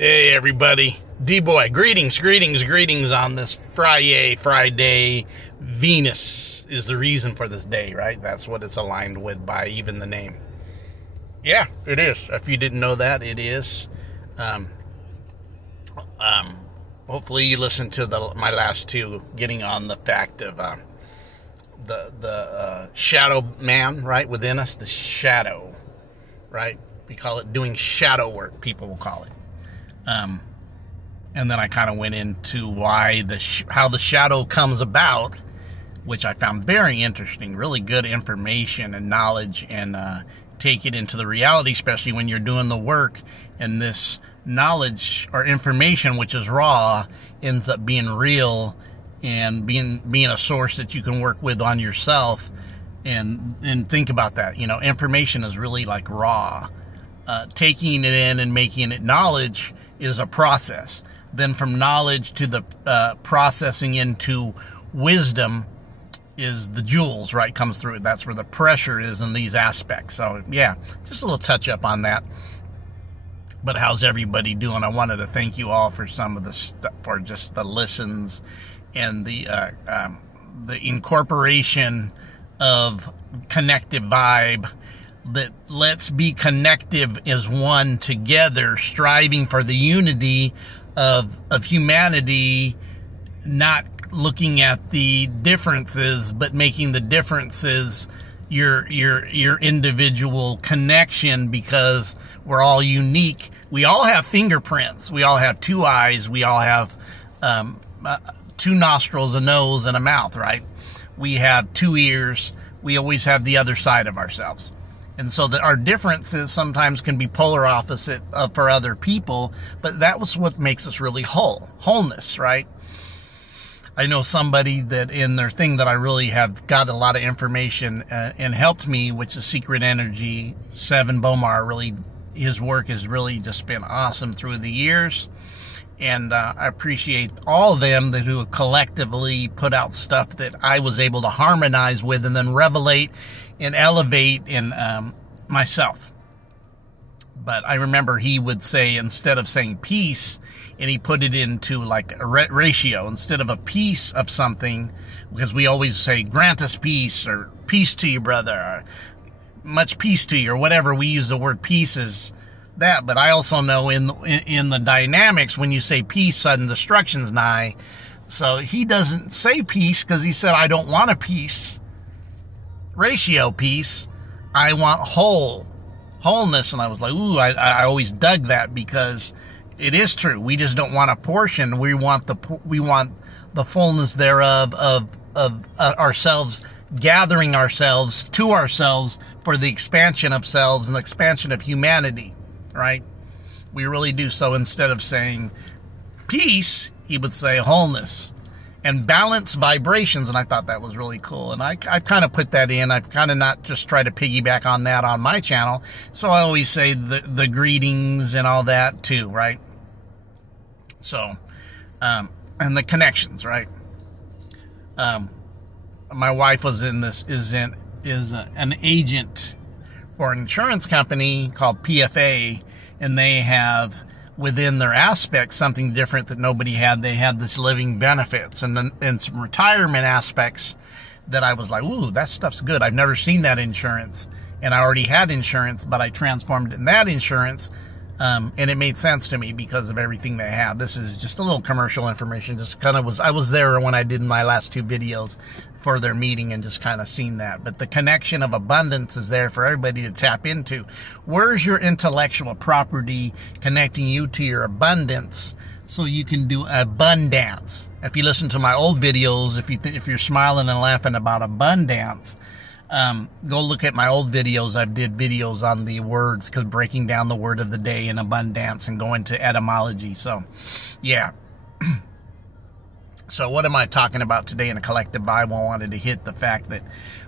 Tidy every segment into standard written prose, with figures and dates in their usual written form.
Hey everybody, D-Boy, greetings on this Friday. Venus is the reason for this day, right? That's what it's aligned with by even the name. Yeah, it is. If you didn't know that, it is. Hopefully you listened to my last two, getting on the fact of the shadow man, right, within us, the shadow, right? We call it doing shadow work, people will call it. And then I kind of went into why how the shadow comes about, which I found very interesting, really good information and knowledge, and take it into the reality, especially when you're doing the work, and this knowledge or information, which is raw, ends up being real and being a source that you can work with on yourself. And think about that, information is really like raw. Taking it in and making it knowledge is a process. Then from knowledge to the processing into wisdom is the jewels, right, comes through. That's where the pressure is in these aspects. So yeah, just a little touch up on that. But how's everybody doing? I wanted to thank you all for some of the stuff, for just the listens and the incorporation of connective vibe. That let's be connective as one together, striving for the unity of humanity, not looking at the differences, but making the differences your individual connection, because we're all unique. We all have fingerprints. We all have two eyes. We all have two nostrils, a nose, and a mouth, right? We have two ears. We always have the other side of ourselves. And so that our differences sometimes can be polar opposite for other people, but that was what makes us really wholeness, right? I know somebody that in their thing that I really have got a lot of information and helped me, which is Secret Energy, 7 Bomar. Really, his work has really just been awesome through the years. And I appreciate all of them who have collectively put out stuff that I was able to harmonize with and then revelate and elevate in myself. But I remember he would say, instead of saying peace, and he put it into like a ratio, instead of a piece of something, because we always say, grant us peace, or peace to you, brother, or much peace to you, or whatever. We use the word peace as that. But I also know in the dynamics, when you say peace, sudden destruction's nigh. So he doesn't say peace because he said, I don't want a peace. Ratio piece, I want wholeness. And I was like, ooh, I always dug that, because it is true. We just don't want a portion. We want the fullness thereof of ourselves, gathering ourselves to ourselves for the expansion of selves and the expansion of humanity, right? We really do. So instead of saying peace, he would say wholeness and balance vibrations. And I thought that was really cool. And I've kind of put that in. I've kind of not just tried to piggyback on that on my channel. So I always say the greetings and all that too, right? So, and the connections, right? My wife was is an agent for an insurance company called PFA, and they have within their aspects something different that nobody had. They had this living benefits and some retirement aspects that I was like, ooh, that stuff's good. I've never seen that insurance, and I already had insurance, but I transformed it in that insurance, and it made sense to me because of everything they had. This is just a little commercial information. Just kind of I was there when I did my last 2 videos for their meeting and just kind of seen that. But the connection of abundance is there for everybody to tap into. Where's your intellectual property connecting you to your abundance so you can do abundance? If you listen to my old videos, if you're smiling and laughing about abundance, go look at my old videos. I did videos on the words, because breaking down the word of the day in abundance and going to etymology. So yeah. So what am I talking about today in a collective vibe? I wanted to hit the fact that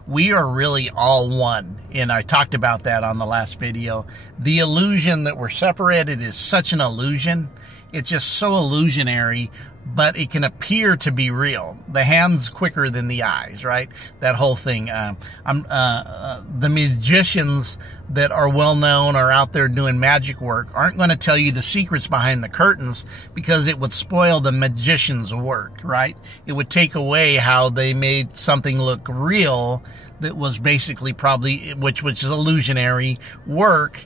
we are really all one. And I talked about that on the last video. The illusion that we're separated is such an illusion. It's just so illusionary. but it can appear to be real. The hand's quicker than the eyes, right? That whole thing. The magicians that are well known or out there doing magic work aren't going to tell you the secrets behind the curtains, because it would spoil the magician's work, right? It would take away how they made something look real that was basically probably, which is illusionary work.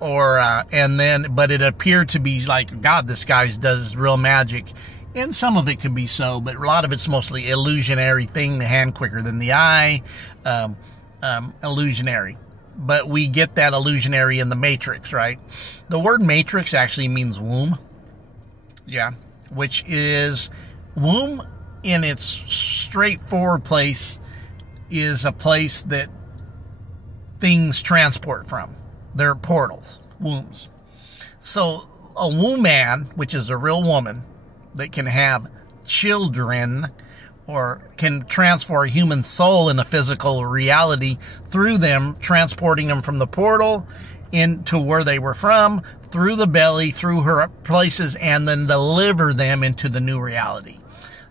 But it appeared to be like, God, this guy does real magic. And some of it could be so, but a lot of it's mostly illusionary thing, the hand quicker than the eye, illusionary. But we get that illusionary in the Matrix, right? The word Matrix actually means womb. Yeah. Which is, womb in its straightforward place is a place that things transport from. They're portals, wombs. So a womb man, which is a real woman that can have children or can transfer a human soul in a physical reality through them, transporting them from the portal into where they were from, through the belly, through her places, and then deliver them into the new reality.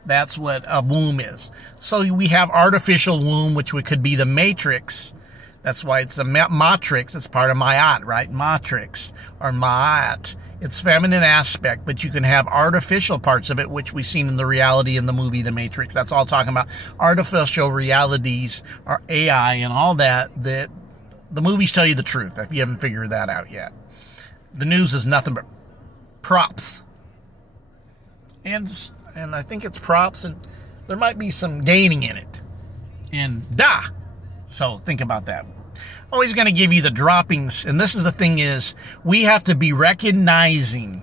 That's what a womb is. So we have artificial womb, which could be the Matrix. That's why it's a matrix. It's part of Ma'at, right? Matrix or Ma'at. It's feminine aspect, but you can have artificial parts of it, which we've seen in the reality in the movie The Matrix. That's all talking about artificial realities or AI and all that the movies tell you the truth, if you haven't figured that out yet. The news is nothing but props. And I think it's props, and there might be some gaining in it. And so think about that. Always going to give you the droppings. And this is the thing is, we have to be recognizing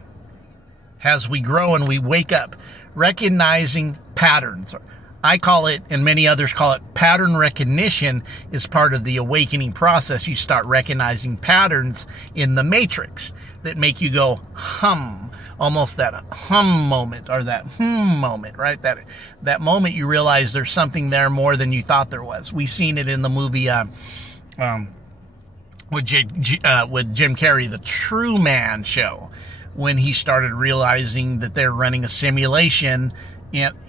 as we grow and we wake up, recognizing patterns. I call it, and many others call it, pattern recognition is part of the awakening process. You start recognizing patterns in the Matrix that make you go, hum. Almost that hum moment, or that moment, right? That moment you realize there's something there more than you thought there was. We seen it in the movie with Jim Carrey, The True Man Show, when he started realizing that they're running a simulation,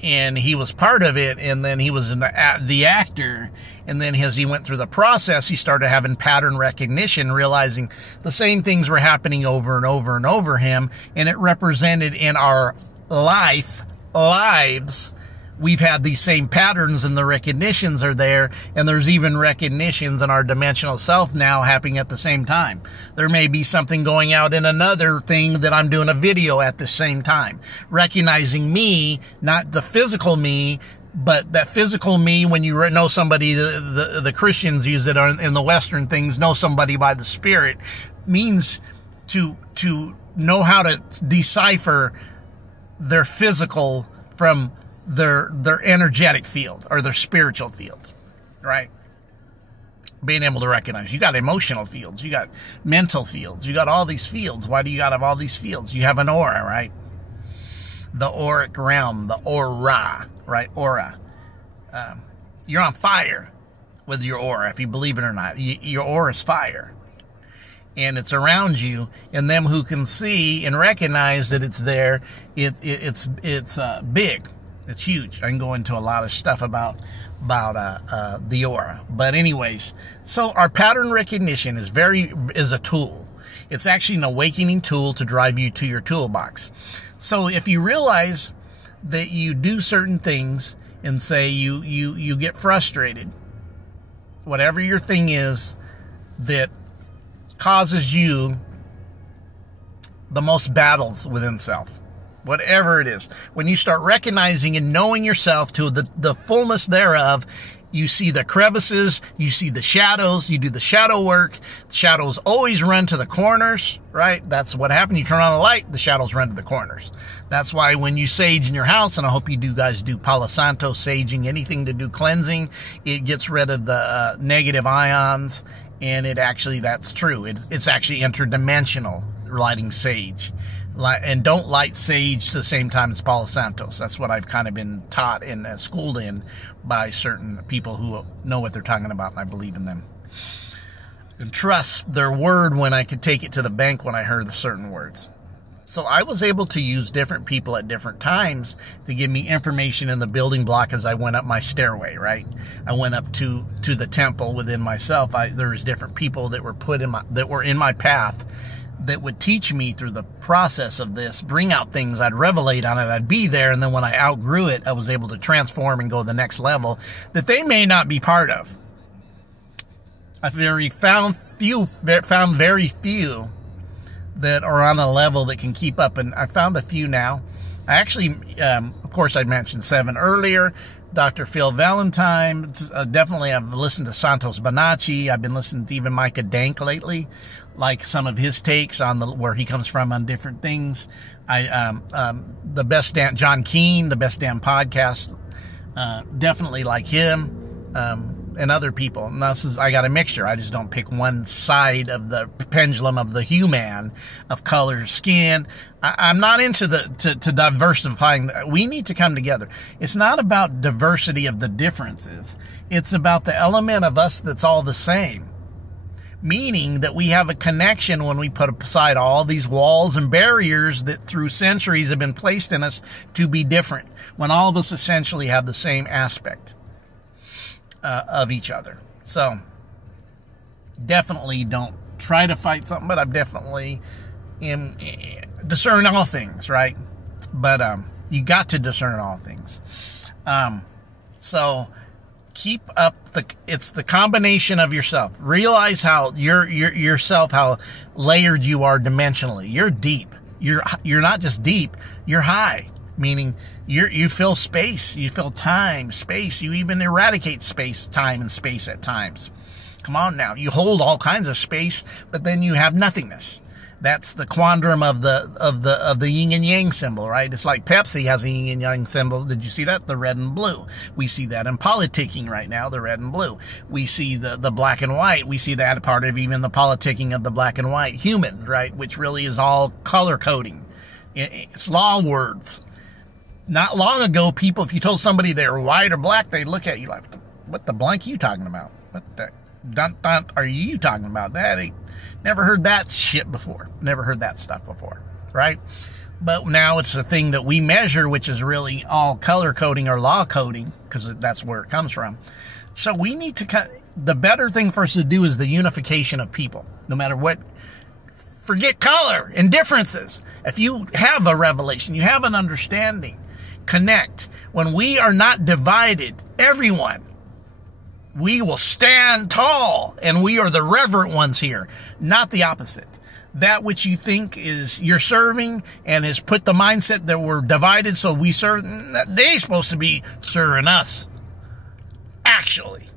and he was part of it, and then he was the actor. And then as he went through the process, he started having pattern recognition, realizing the same things were happening over and over and over him. And it represented in our lives, we've had these same patterns, and the recognitions are there. And there's even recognitions in our dimensional self now happening at the same time. There may be something going out in another thing that I'm doing a video at the same time. Recognizing me, not the physical me, but that physical me, when you know somebody, the Christians use it in the Western things, know somebody by the Spirit, means to know how to decipher their physical from their energetic field or their spiritual field, right? Being able to recognize. You got emotional fields, you got mental fields, you got all these fields. Why do you got to have all these fields? You have an aura, right? The auric realm, the aura, right? Aura. You're on fire with your aura, if you believe it or not. Your aura is fire. And it's around you, and them who can see and recognize that it's there, it's big. It's huge. I can go into a lot of stuff about the aura. But anyways, so our pattern recognition is a tool. It's actually an awakening tool to drive you to your toolbox. So if you realize that you do certain things and say you get frustrated, whatever your thing is that causes you the most battles within self, whatever it is, when you start recognizing and knowing yourself to the fullness thereof, you see the crevices, you see the shadows, you do the shadow work. Shadows always run to the corners, right? That's what happened. You turn on a light, the shadows run to the corners. That's why when you sage in your house, and I hope you guys do Palo Santo, saging, anything to do cleansing, it gets rid of the negative ions, and that's true. It's actually interdimensional lighting sage. And don't light sage at the same time as Palo Santos. That's what I've kind of been taught and schooled in by certain people who know what they're talking about, and I believe in them. And trust their word when I could take it to the bank when I heard the certain words. So I was able to use different people at different times to give me information in the building block as I went up my stairway, right? I went up to the temple within myself. There was different people that were in my path that would teach me through the process of this, bring out things, I'd revelate on it, I'd be there, and then when I outgrew it, I was able to transform and go to the next level that they may not be part of. I've found very few that are on a level that can keep up, and I found a few now. I actually, of course, I mentioned 7 earlier. Dr. Phil Valentine, definitely I've listened to Santos Bonacci. I've been listening to even Micah Dank lately, like some of his takes on where he comes from on different things. The Best Damn, John Keane, the Best Damn Podcast, definitely like him, and other people. And I got a mixture. I just don't pick one side of the pendulum of the human, of color, skin. I'm not into to diversifying. We need to come together. It's not about diversity of the differences. It's about the element of us that's all the same. Meaning that we have a connection when we put aside all these walls and barriers that through centuries have been placed in us to be different. When all of us essentially have the same aspect of each other. So definitely don't try to fight something, but I'm definitely discern all things, right? But you got to discern all things. So keep up it's the combination of yourself. Realize how yourself, how layered you are dimensionally. You're deep. You're not just deep, you're high, meaning you fill space, you fill time, space, you even eradicate space, time, and space at times. Come on now, you hold all kinds of space, but then you have nothingness. That's the quandrum of the yin and yang symbol, right? It's like Pepsi has a yin and yang symbol. Did you see that? The red and blue. We see that in politicking right now, the red and blue. We see the black and white. We see that part of even the politicking of the black and white humans, right? Which really is all color coding. It's law words. Not long ago, people, if you told somebody they were white or black, they'd look at you like, what the blank are you talking about? What the dun are you talking about? That ain't. Never heard that shit before. Never heard that stuff before, right? But now it's a thing that we measure, which is really all color coding or law coding, because that's where it comes from. So we need to, the better thing for us to do is the unification of people, no matter what. Forget color and differences. If you have a revelation, you have an understanding, connect. When we are not divided, everyone, we will stand tall, and we are the reverent ones here, not the opposite. That which you think is you're serving and has put the mindset that we're divided, so we serve, they're supposed to be serving us, actually.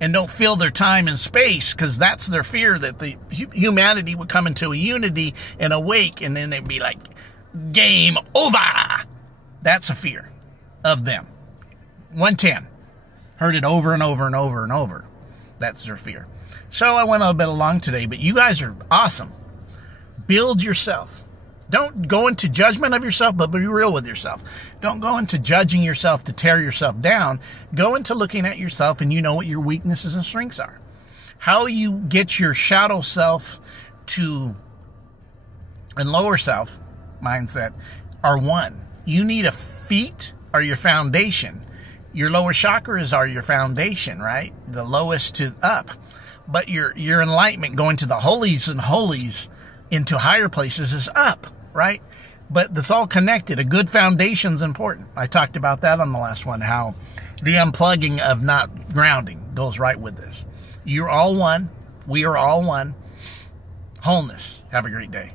And don't fill their time and space, because that's their fear, that the humanity would come into a unity and awake, and then they'd be like, game over. That's a fear of them. 110. Heard it over and over and over and over. That's their fear. So I went a bit long today, but you guys are awesome. Build yourself. Don't go into judgment of yourself, but be real with yourself. Don't go into judging yourself to tear yourself down. Go into looking at yourself, and you know what your weaknesses and strengths are. How you get your shadow self and lower self mindset are one. You need a feet are your foundation. Your lower chakras are your foundation, right? The lowest to up. But your enlightenment going to the holies and holies into higher places is up, right? But that's all connected. A good foundation is important. I talked about that on the last one, how the unplugging of not grounding goes right with this. You're all one. We are all one. Wholeness. Have a great day.